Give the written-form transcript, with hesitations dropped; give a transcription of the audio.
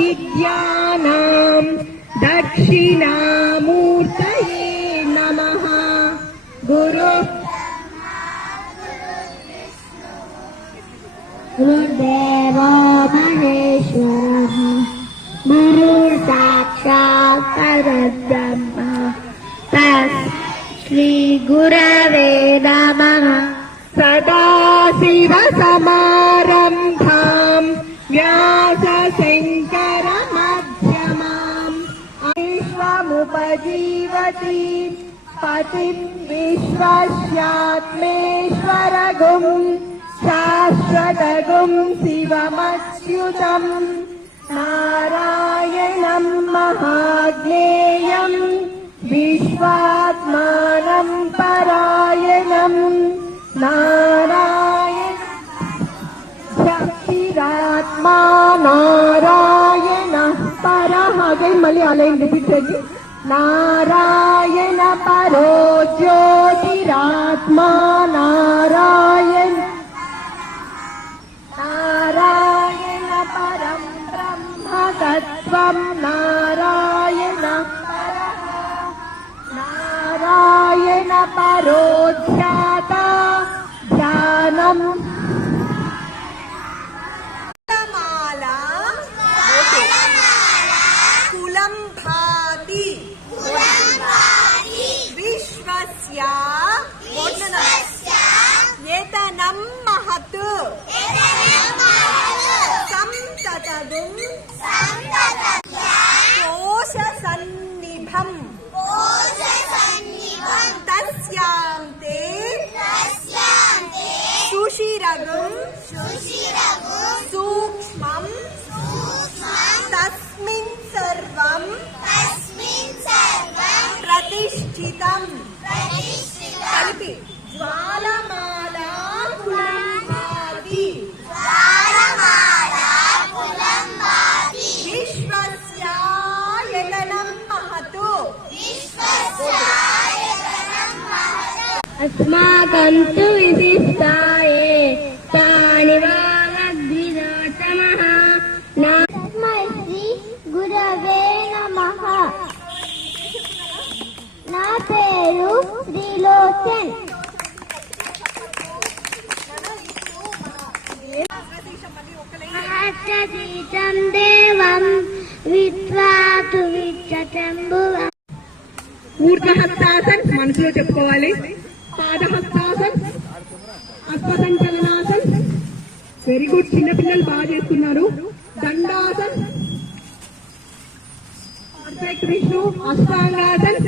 विद्यानां दक्षिणामूर्तये नमः। गुरुर्देवो महेश्वरः गुरुर्साक्षात् परब्रह्म तस्मै गुरवे नमः। सदाशिवसमारम्भां व्यासशङ्करमध्यमाम् विश्वमुपजीवति पतिं विश्वस्यात्मेश्वरगुं शाश्वतगुं शिवमच्युतं नारायणं महाज्ञेयं विश्वात्मानं परायणं नारायण शक्तिरात्मा नारायणः परः। अगेन मళ్ళీ ఆ లైన్ రిపీట్ చేయండి. नारायण परो ज्योतिरात्मा नारायण नारायण परं ब्रह्म तत्त्वं नारायण नारायण परो ध्याता ध्यानम् ఏతనం మహత్ సంతతగుం కోశ సన్నిభం తస్యాంతే సుషిరగుం సూక్ష్మం తస్మిన్ సర్వం ప్రతిష్ఠితం. కలిపి జ్వాలమాలా కులంబాది విశ్వస్యాయతనం మహత్ अस्माकं तु विशिष्टाये तानि वाग्विदातमः तस्मै श्री गुरवे नमः. నా పేరు శ్రీలోచన్. సహస్రశీతం దేవం విద్వాతు విచ్చంబువ. ఊర్ధ్వహస్తాసన్ మనసులో చెప్పుకోవాలి. పాదహస్తాసన్, అశ్వసంచలనాసన్. వెరీ గుడ్, చిన్నపిల్లలు బాగా చేస్తున్నారు. దండాసన్, పర్ఫెక్ట్ విష్ణు. అష్టాంగాసన్,